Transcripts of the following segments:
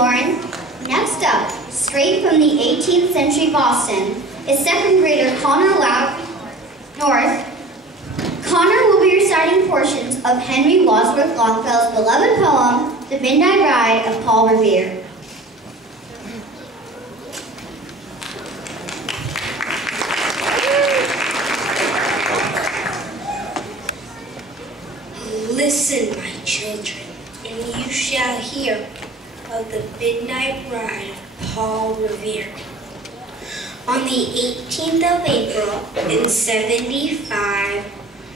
Lauren. Next up, straight from the 18th century Boston, is second grader Connor Lowery-North. Connor will be reciting portions of Henry Wadsworth Longfellow's beloved poem, The Midnight Ride of Paul Revere. Listen, my children, and you shall hear of the midnight ride of Paul Revere. On the 18th of April in 75,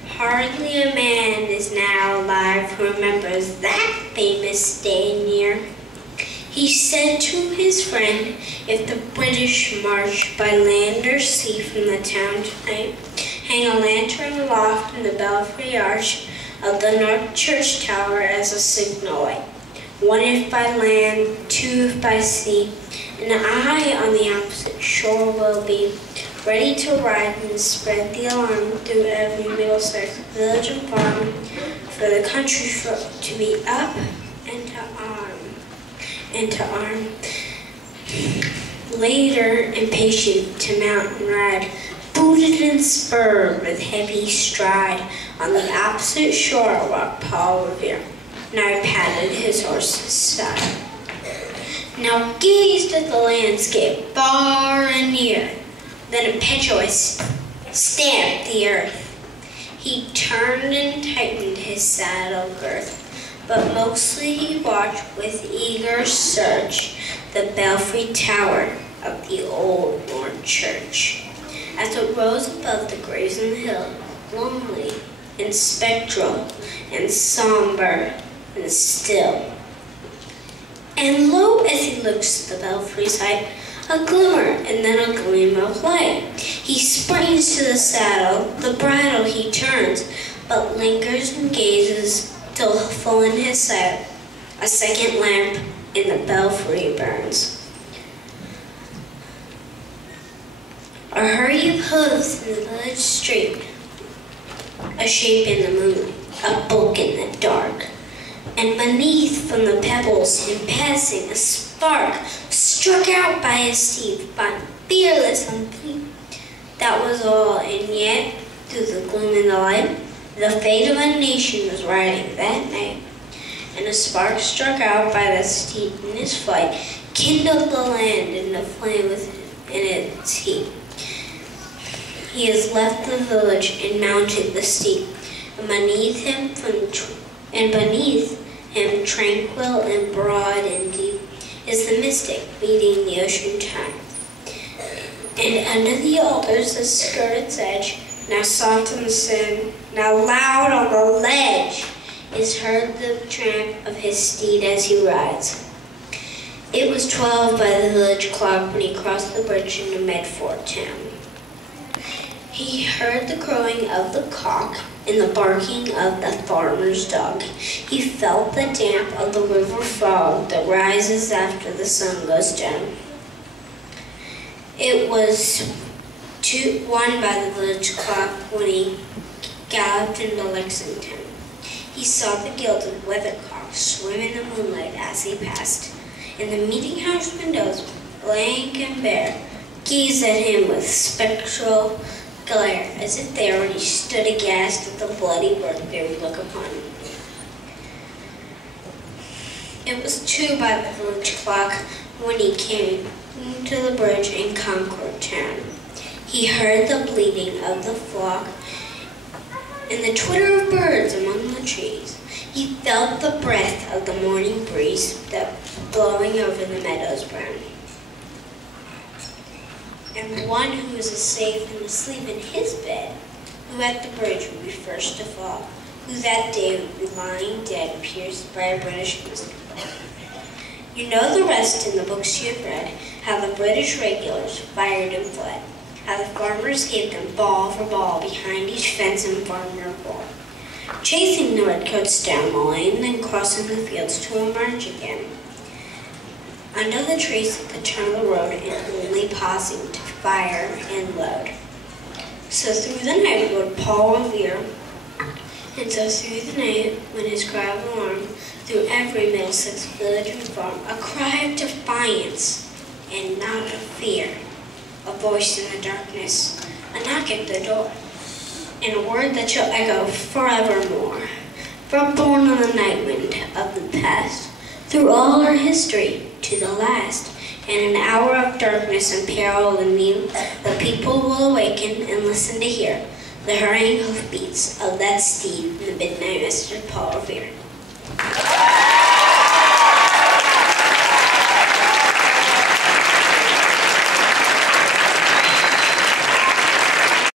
hardly a man is now alive who remembers that famous day near. He said to his friend, if the British march by land or sea from the town tonight, hang a lantern aloft in the belfry arch of the North Church Tower as a signal light. One if by land, two if by sea, and I on the opposite shore will be, ready to ride and spread the alarm through every Middlesex village and farm, for the country to be up and to arm. Later, impatient to mount and ride, booted and spurred with heavy stride, on the opposite shore walked Paul Revere. Now patted his horse's side. Now gazed at the landscape far and near, then impetuous stamped the earth. He turned and tightened his saddle girth, but mostly he watched with eager search the belfry tower of the old North Church, as it rose above the brazen hill, lonely and spectral and somber and still. And lo, as he looks to the belfry's height, a glimmer and then a gleam of light. He springs to the saddle, the bridle he turns, but lingers and gazes till full in his sight a second lamp in the belfry burns. A hurry of hooves in the village street, a shape in the moonlight, a bulk in the dark, and beneath from the pebbles in passing a spark struck out by his teeth, but fearless and fleet. That was all, and yet through the gloom and the light, the fate of a nation was riding that night, and a spark struck out by the steed in his flight, kindled the land in the flame within its heat. He has left the village and mounted the steep, and beneath him, tranquil and broad and deep, is the mystic beating the ocean tide. And under the alders that skirt its edge, now soft on the sand, now loud on the ledge, is heard the tramp of his steed as he rides. It was 12 by the village clock when he crossed the bridge into Medford town. He heard the crowing of the cock and the barking of the farmer's dog. He felt the damp of the river fog that rises after the sun goes down. It was 1 by the village clock when he galloped into Lexington. He saw the gilded weathercock swim in the moonlight as he passed, and the meeting-house windows, blank and bare, gazed at him with spectral glare, as if they already stood aghast at the bloody work they would look upon. It was 2 by the village clock when he came to the bridge in Concord town. He heard the bleating of the flock and the twitter of birds among the trees. He felt the breath of the morning breeze that blowing over the meadows brown. And one who was safe and asleep in his bed, who at the bridge would be first to fall, who that day would be lying dead, pierced by a British missile. You know the rest in the books you have read, how the British regulars fired and fled, how the farmers gave them ball for ball behind each fence and farmyard wall, chasing the redcoats down the lane, then crossing the fields to emerge again. Under the trees at the turn of the road, and only pausing to fire and load. So through the night rode Paul Revere, and And so through the night, when his cry of alarm, through every Middlesex village and farm, a cry of defiance and not of fear, a voice in the darkness, a knock at the door, and a word that shall echo forevermore. For born on the night wind of the past, through all our history to the last, in an hour of darkness and peril and need, the people will awaken and listen to hear the hurrying hoofbeats of that steed, the midnight Mr. Paul Revere.